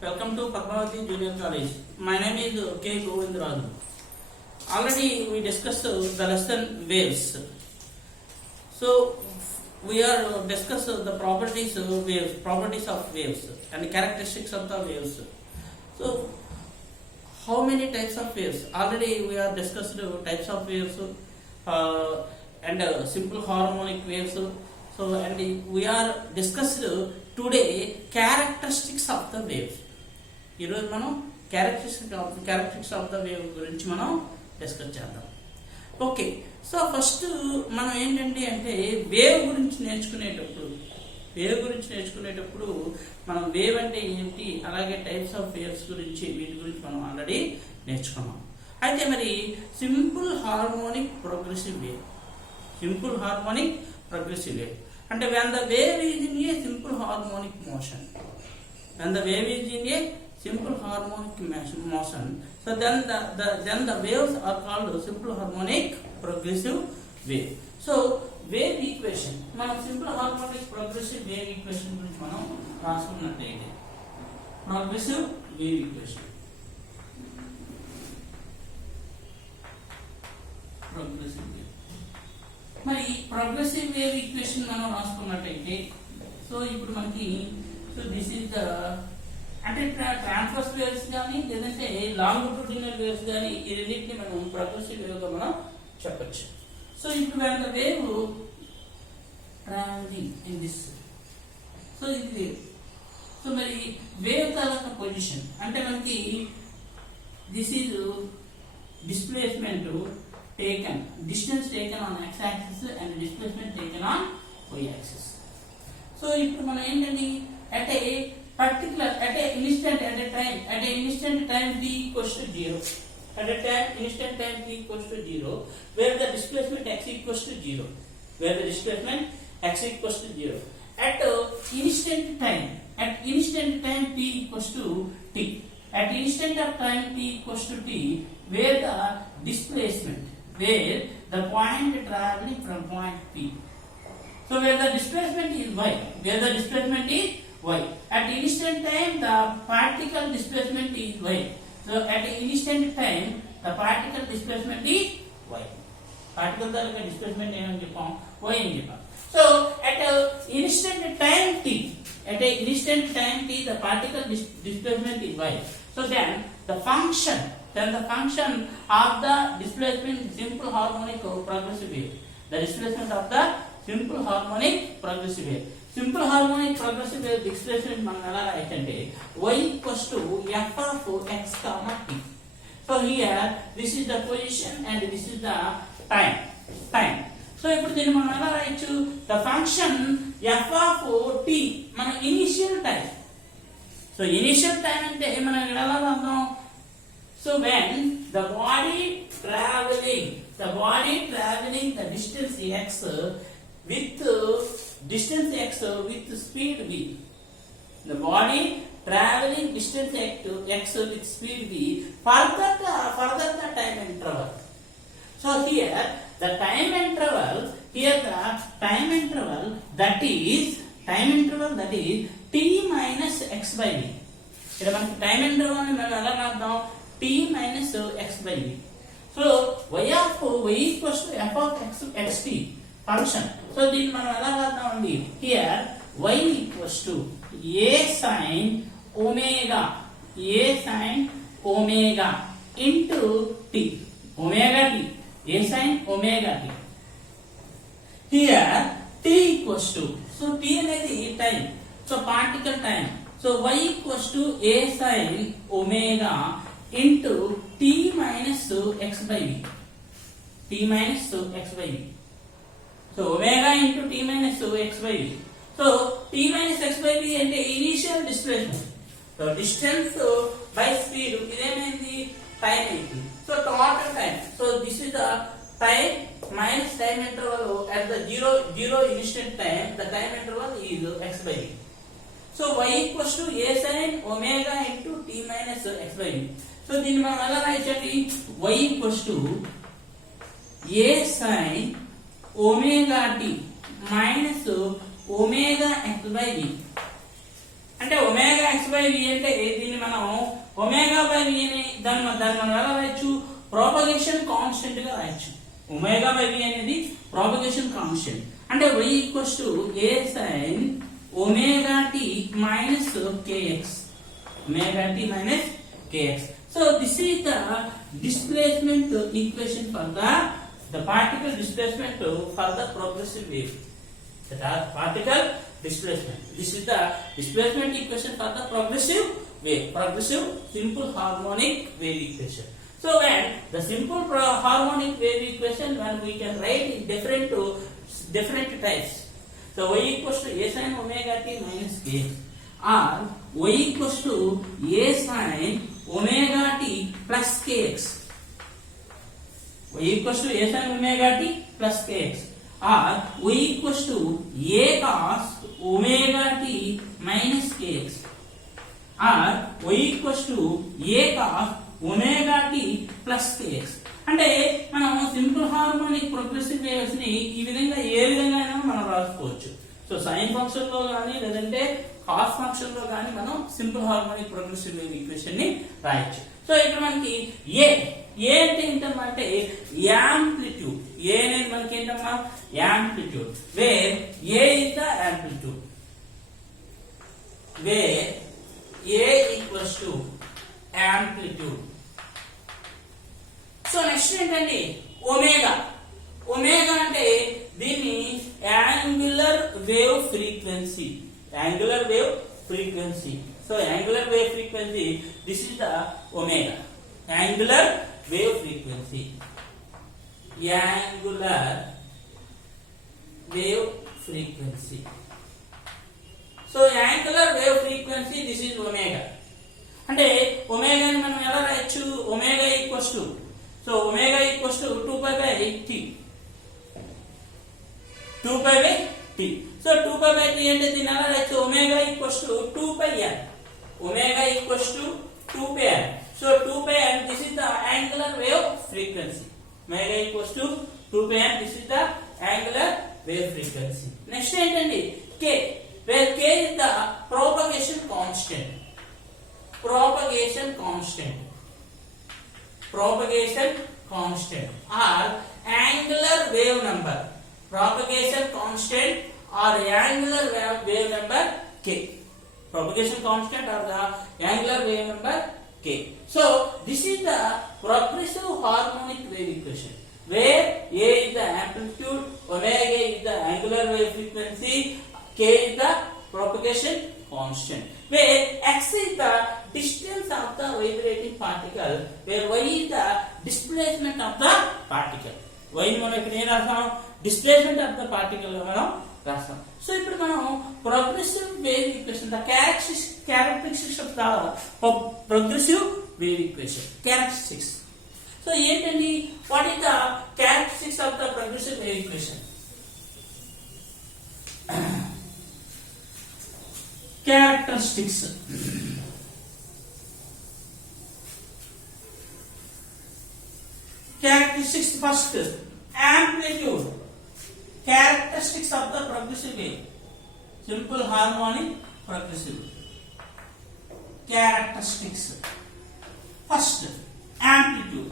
Welcome to Padmavati Junior College. My name is K. Govindraju. Already we discussed the lesson waves. So we are discussed the properties of waves and characteristics of the waves. So how many types of waves? Already we are discussed types of waves and simple harmonic waves. So and we are discussed today characteristics of the waves. ఈరోజు మనం characteristics of the wave గురించి మనం డిస్కస్ చేద్దాం. Okay, so first మనం ఏంటంటే వేవ్ గురించి నేర్చుకునేటప్పుడు మనం వేవ్ అంటే ఏంటి, అలాగే టైప్స్ ఆఫ్ వేవ్స్ గురించి వీటి గురించి మనం ఆల్రెడీ నేర్చుకున్నాం. అయితే మరి సింపుల్ హార్మోనిక్ ప్రోగ్రెసివ్ వేవ్ అంటే when the wave is in a simple harmonic motion, simple harmonic motion, so then the waves are called simple harmonic progressive wave. So wave equation, మనం simple harmonic progressive wave equation గురించి మనం రాసుకున్నట్లయితే progressive wave equation, మరి progressive wave equation మనం రాసుకున్నట్టయితే సో ఇప్పుడు మనకి so this is the అంటే ట్రాన్స్వర్స్ వేవ్స్ కానీ లేదంటే లాంగిట్యూడినల్ వేవ్స్ కానీ ఈ రెండింటిని మనం ప్రోగ్రెసివ్ వేవ్ గా మనం చెప్పొచ్చు. సో ఇప్పుడు when the wave traveling in this, so ఇది వేవ్. సో మరి వేవ్ తాలూకా పొజిషన్ అంటే మనకి this is displacement taken, distance taken on x-axis and displacement taken on y-axis. So ఇప్పుడు మనం ఏంటంటే at a particular at a instant time t equals to 0, instant time t equals to 0, where the displacement x equals to 0, at instant time t equals to t, at instant of time t equals to t, where the displacement, where the point traveling from point P. So where the displacement is y, at instant time the particle displacement is y. So at instant time the particle displacement is y. Particle the displacement y అని చెప్పాం. So at instant time t, the particle displacement is y. So then the function of the displacement simple harmonic progressive wave, the displacement of the simple harmonic progressive wave displacement మనం ఎలా రాయొచ్చంటే y equals to f of x comma t. So here this is the position and this is the time. So ఇప్పుడు దీన్ని మనం ఎలా రాయొచ్చు, the function f of t మన initial time. So initial time అంటే మనం ఎలా రాద్దాం, so when the body traveling the distance x with speed v, the body traveling distance x with speed v further the time interval. So here the time interval that is t minus x by v. ఇక్కడ మనకి time interval ని మనం ఎలా రాద్దాం, t minus x by v. So y equals to f of xt function. So దీన్ని మనం ఎలా రాద్దాం అండి, here y equals to a sin omega into t, a sin omega t. Here t equals to, so t అనేది time, so particle time. So y equals to a sin omega into t minus x by v. So omega into t minus x by v. So t minus x by v అంటే initial displacement. So distance by speed ఇదేమైంది, time అయింది. So total time. So this is the time minus time interval at the zero instant time. The time interval is x by v. So y equals to a sin omega into t minus x by v. So దీన్ని మనం ఎలా రాయొచ్చండి, y equals to a sin omega t minus omega x by v. అంటే omega X by వి అంటే దీన్ని మనం omega by వి అని దాన్ని మనం ఎలా రాయొచ్చు, ప్రాపగేషన్ కాన్స్టెంట్ గా రాయొచ్చు. ఒమేగా బై వి అనేది ప్రాపగేషన్ కాన్స్టెంట్. అంటే y equals to a sin omega t minus kx, omega t minus kx. So this is the displacement equation for the particle displacement for the progressive wave. The particle displacement. This is the displacement equation for the progressive wave, progressive simple harmonic wave equation. So when the simple harmonic wave equation, when we can write in different types. So y equals to a sin omega t minus k, or y equals to a sin omega t plus kx. Y equals to a sin omega t plus kx, or y equals to a cos omega t minus kx, or y equals to a cos omega t plus kx. అంటే మనం simple harmonic progressive waves ని ఈ విధంగా ఏ విధంగా అయినా మనం రాసుకోవచ్చు. So sine function లో గానీ లేదంటే కాస్ ఫంక్షన్ లో గానీ మనం simple harmonic progressive wave equation ని రాయొచ్చు. సో ఇక్కడ మనకి ఏ అంటే ఏంటంటే యాంప్లిట్యూడ్. ఏ అనేది మనకి ఏంటమ్మా amplitude. Where A is the amplitude, where A equals to amplitude. So next ఏంటండి ఒమేగా. ఒమేగా అంటే దీన్ని angular wave frequency, angular wave frequency. So angular wave frequency, this is the omega, angular wave frequency, angular wave frequency. So angular wave frequency, this is omega. అంటే ఒమేగాని మనం ఎలా రాయొచ్చు, omega equals to, so omega equals to 2π by t, 2π by t. So 2π by t అంటే దీని ఎలా రాయొచ్చు, omega equals to 2πn, omega equals to 2πn. So 2πn, this is the angular wave frequency. Omega equals to 2πn, this is the angular wave frequency. Next ఏంటండి k, where k is the propagation constant, propagation constant, propagation constant, or angular wave number, propagation constant or angular wave number k, propagation constant or the angular wave number k. So this is the progressive harmonic wave equation, where a is the amplitude, omega is the angular wave frequency, k is the propagation constant, where x is the distance of the vibrating particle, where y is the displacement of the particle. y ని మనం ఇక్కడ ఏం రాస్తాం, displacement of the particle మనం రాస్తాం. సో ఇప్పుడు మనం progressive wave equation, the characteristics of the progressive wave equation, characteristics. So ఏంటండి, what is the characteristics of the progressive wave equation? Characteristics. Characteristics first, amplitude. Characteristics of the progressive wave, simple harmonic progressive. Characteristics first, amplitude.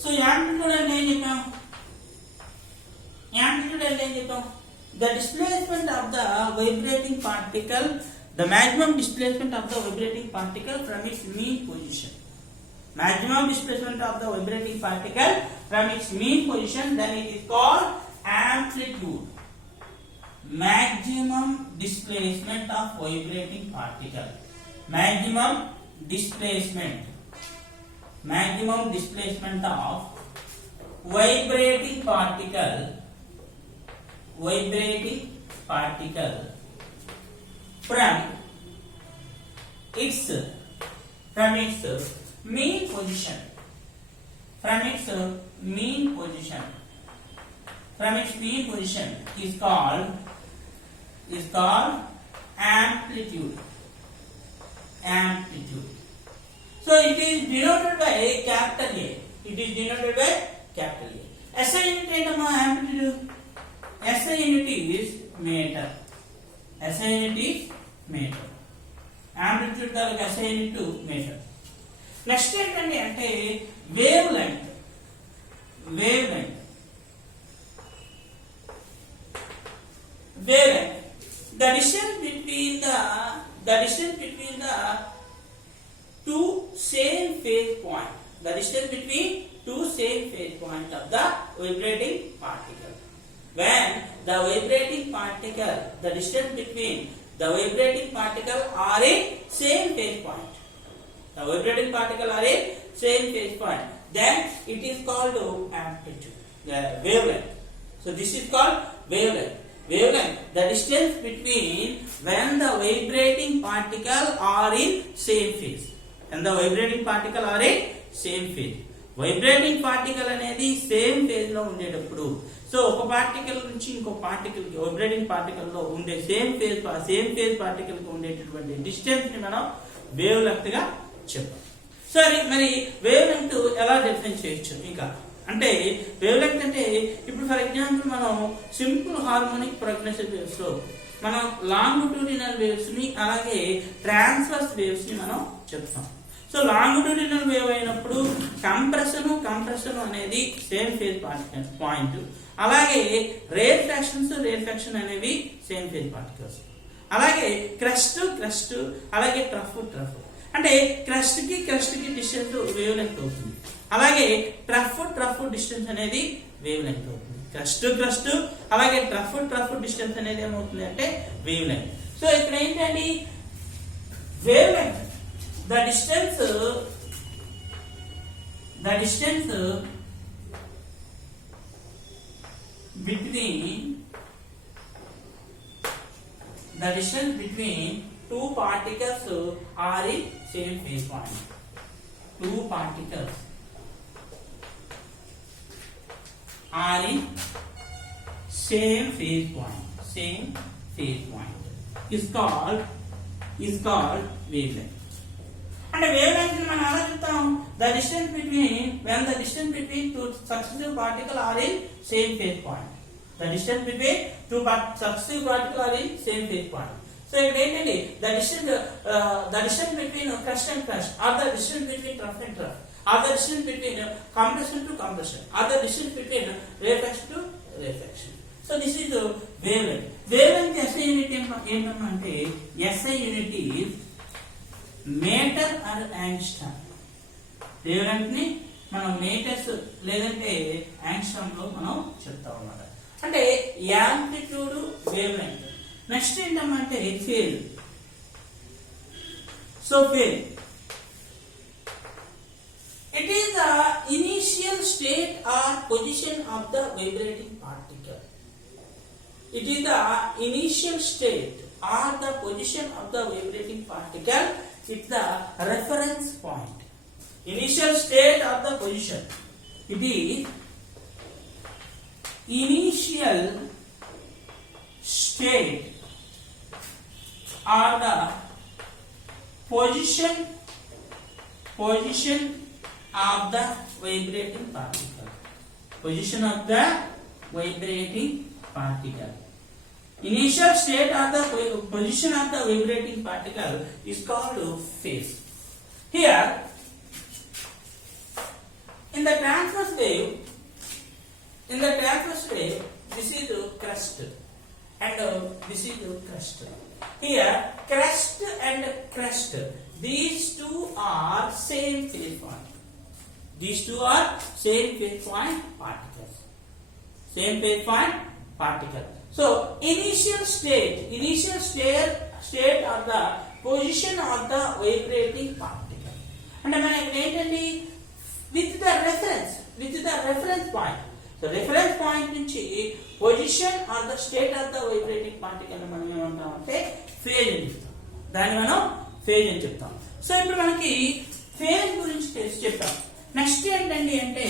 So amplitude అంటే ఏం చెప్పాం, amplitude అంటే ఏం చెప్పాం, the displacement of the vibrating particle, the maximum displacement of the vibrating particle from its mean position, maximum displacement of the vibrating particle from its mean position, then it is called amplitude. Maximum displacement of vibrating particle, maximum displacement of vibrating particle from its mean position, from its mean position is called amplitude. So it is denoted by capital A. SI unit ఏంటమ్మా amplitude? SI unit is meter. SI unit is meter. Amplitude దానికి SI unit meter. Next ఏంటండి అంటే wave length. Wave length. Wave length. The distance between the two same phase point. The distance between two same phase point of the vibrating particle. When the vibrating particle, the distance between the vibrating particle are a same phase point. The vibrating particle are a same phase point. Then it is called amplitude. The wavelength. So this is called wavelength. Wavelength. The distance between when the vibrating particle are in same phase. And the vibrating particle are in same phase. Vibrating particle అనేది same phase లో ఉండేటప్పుడు సో ఒక పార్టికల్ నుంచి ఇంకో పార్టికల్ కి vibrating particle లో ఉండే same phase particle కి ఉండేటటువంటి డిస్టెన్స్ ని మనం వేవ్ లెంగ్త్ గా చెప్తాం. సరే మరి వేవ్ లెంగ్త్ ఎలా డిఫైన్ చేయొచ్చు? ఇంకా అంటే వేవ్ లెంగ్త్ అంటే ఇప్పుడు ఫర్ ఎగ్జాంపుల్ మనం సింపుల్ హార్మోనిక్ ప్రోగ్రెసివ్ వేవ్స్ లో మనం లాంగిట్యూడినల్ వేవ్స్ ని అలాగే ట్రాన్స్వర్స్ వేవ్స్ ని మనం చెప్తాం. సో లాంగిట్యూడినల్ వేవ్ అయినప్పుడు కంప్రెషన్ అనేది సేమ్ ఫేజ్ పాయింట్, అలాగే రేర్ ఫ్రాక్షన్ అనేవి సేమ్ ఫేజ్ పార్టికల్స్, అలాగే క్రస్ట్ అలాగే ట్రఫ్ అంటే క్రస్ట్ కి డిస్టెన్స్ వేవ్ లెంగ్త్ అవుతుంది, అలాగే ట్రఫ్ డిస్టెన్స్ అనేది వేవ్ లెంగ్త్ అవుతుంది. క్రస్ట్ అలాగే ట్రఫ్ డిస్టెన్స్ అనేది ఏమవుతుంది అంటే వేవ్ లెంగ్త్. సో ఇక్కడ ఏంటండి wave length the distance between two particles are in same phase point. Two particles are in same phase point is called wavelength. అంటే wave length మనం ఎలా చెప్తాం? The distance between two successive particles are in same phase point. The distance between two successive particles are in same phase point. So ఇక్కడ ఏంటండి the distance between crust and crust, or the distance between trough and trough, or the distance between compression to compression, or the distance between rarefaction to rarefaction. So this is the wavelength. Wavelength SI unit ఏంటంటే SI unit is metre or angstrom. Wave length ని మనం మీటర్స్ లేదంటే యాంగ్స్ట్రామ్ లో మనం చెప్తాం అన్నమాట. అంటే amplitude wave length. Next ఏంటంటే phase. So phase it is the initial state or position of the vibrating particle. It is the initial state or the position of the vibrating particle. It's the reference point. Initial state or the position. It is initial state or the position of the vibrating particle. Position of the vibrating particle. Initial state or the position of the vibrating particle is called phase. Here, in the transverse wave, this is crust and this is crust. Here, crust and crust, these two are same phase point. These two are same phase point particles. Same phase point particle. So initial state or the position of the vibrating particle. And మనకి ఏంటండి with the reference point. So reference point నుంచి position or the state of the vibrating particle మనం ఏమంటాం అంటే phase అని చెప్తాం. దాన్ని మనం phase అని చెప్తాం. సో ఇప్పుడు మనకి phase గురించి చెప్తాం. నెక్స్ట్ ఏంటండి అంటే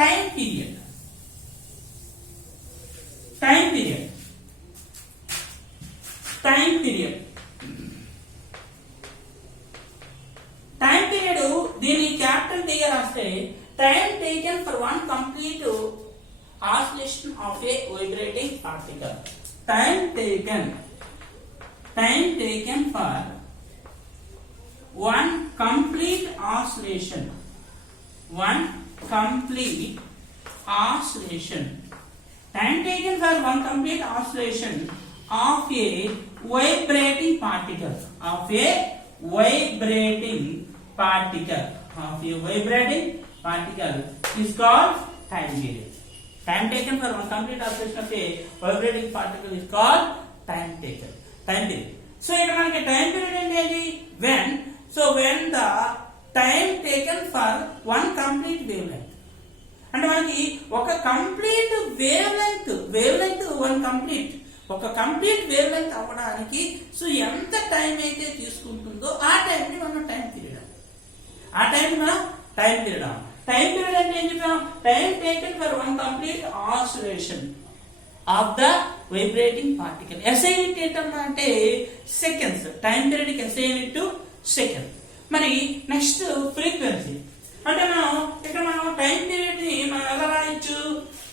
టైం పీరియడ్. టైం పీరియడ్ దీన్ని క్యాపిటల్ టీ గా రాస్తే time taken for one complete oscillation of A vibrating particle. Time taken time taken for one complete oscillation, one complete oscillation, time taken for one complete oscillation of a vibrating particle, of a vibrating particle, of a vibrating particle is called time period. Time taken for one complete oscillation of a vibrating particle is called time taken, time period. So ఇక్కడ మనకి time period ఏంటి? When the time taken for one complete wavelength, అంటే మనకి ఒక complete wave length one complete, ఒక complete wave length అవ్వడానికి సో ఎంత టైం అయితే తీసుకుంటుందో ఆ టైం ని మనం టైం పీరియడ్, ఆ టైం మనం టైం పీరియడ్. టైం పీరియడ్ అంటే ఏం చెప్పాం? Time taken for one complete oscillation of the vibrating particle. SI unit ఏంటన్నా అంటే సెకండ్స్. టైం పీరియడ్ కి ఎస్ఐ యూనిట్ సెకండ్. మరి నెక్స్ట్ ఫ్రీక్వెన్సీ అంటే ఇక్కడ మనం టైం పీరియడ్ ని మనం ఎలా రాయొచ్చు?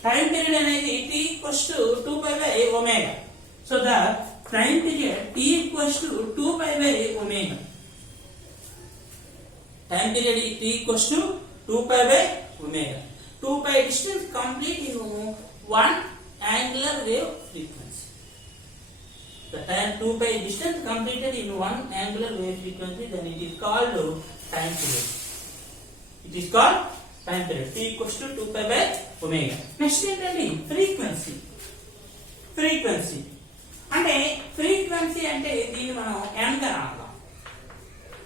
టైం పీరియడ్ అనేది t equals to 2 pi by omega. So the time period t equals to 2 pi by omega. Time period t equals to 2 pi by omega. 2 pi distance complete in one angular wave frequency. The time 2 pi distance completed in one angular wave frequency, then it is called time period. It is called time period. T equals to 2 pi by omega. Next ఏంటండి? Frequency. Frequency అంటే ఫ్రీక్వెన్సీ అంటే దీన్ని మనం n గా రాద్దాం.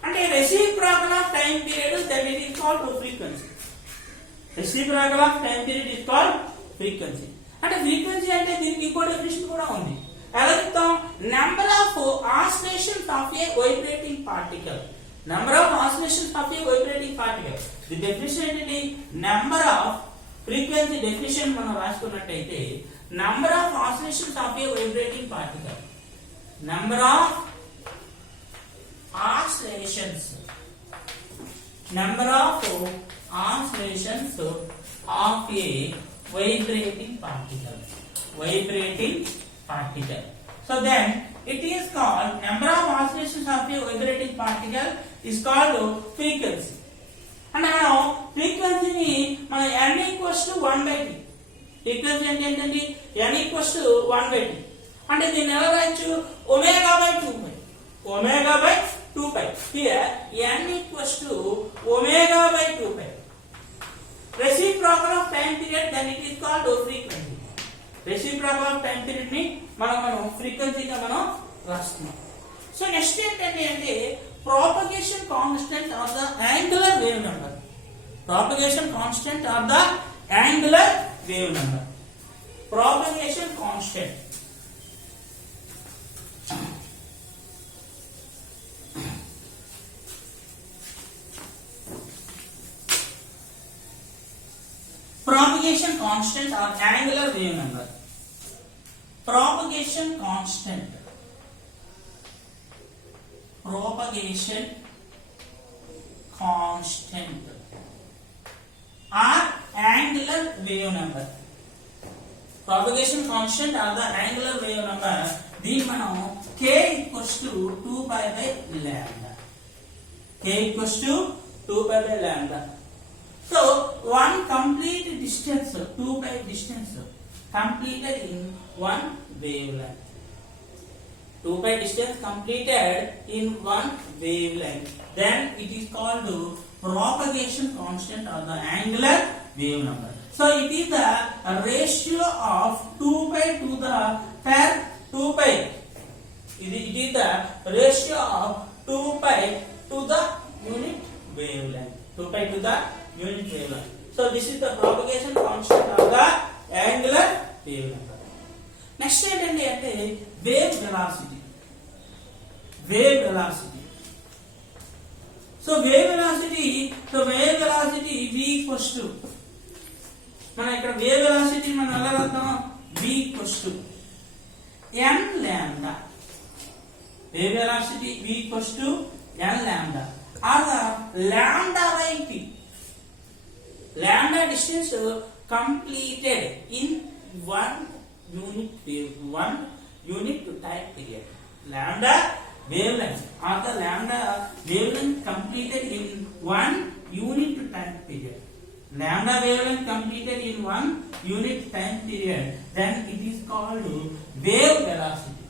అంటే reciprocal of time period, that it is called frequency. Reciprocal of time period is called frequency. అంటే ఫ్రీక్వెన్సీ అంటే దీనికి ఇంకో డెఫినిషన్ కూడా ఉంది. ఎలా చెప్తాం? Number of oscillations of A vibrating particle. Number of oscillations of a vibrating particle. The definition ఏంటి? Number of frequency definition మనం రాసుకున్నట్టయితే number of oscillations of a vibrating particle. Number of oscillations. Number of oscillations of a vibrating particle. Vibrating particle. So then it is called number of oscillations of a vibrating particle is called frequency. And now frequency ni మన n equals to 1 by t. Frequency అంటే ఏంటండి? n equals to 1 by t. అంటే దీన్ని ఎలా రాయొచ్చు? omega by 2 pi. Omega by 2 pi. Here n equals to omega by 2 pi. Reciprocal of time period, then it is called frequency. Reciprocal of time period ని మనం ఫ్రీక్వెన్సీగా మనం రాస్తున్నాం. So next ఏంటంటే అంటే propagation constant or the angular wave number. Propagation constant or the angular wave number. Propagation constant. Propagation constant or angular wave number. Propagation constant. Propagation constant or angular wave number. Propagation constant or the angular wave number. దీన్ని మనం k equals to 2 pi by lambda. K equals to 2 pi by lambda. So one complete distance, 2 pi distance completed in one wavelength. 2 pi distance completed in one wavelength. Then it is called propagation constant or the angular wave number. So it is the ratio of 2 pi to the per 2 pi. It is the ratio of 2 pi to the unit wavelength. 2 pi to the unit wavelength. So this is the propagation constant of the angular wave number. Next ఏంటంటే అంటే wave velocity. Wave velocity. So wave velocity v equals to మనం ఇక్కడ wave velocity మనం ఎలా రాద్దాం? v equals to n lambda. Wave velocity v equals to n lambda or lambda by t. Lambda distance completed in one unit time period. lambda wavelength or the lambda wavelength completed in 1 unit time period. Lambda wavelength completed in 1 unit time period, then it is called wave velocity.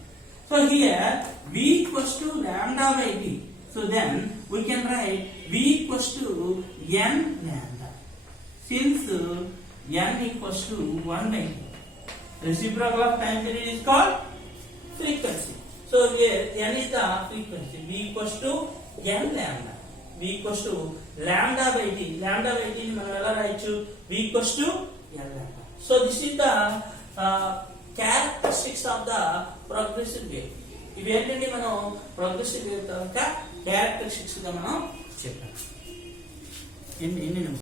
So here v equals to lambda by t. So then we can write v equals to n lambda. Since n equals to 1 by 2. Reciprocal of time period is called frequency. So here n is the frequency. V equals to n lambda. V equals to lambda by t. Lambda by t ni మనం ఎలా రాయొచ్చు? V equals to n lambda. So this is the characteristics of the progressive wave. ఇవి ఏంటంటే మనం progressive wave యొక్క క్యారెక్టరిస్టిక్స్ గా మనం చెప్పాం.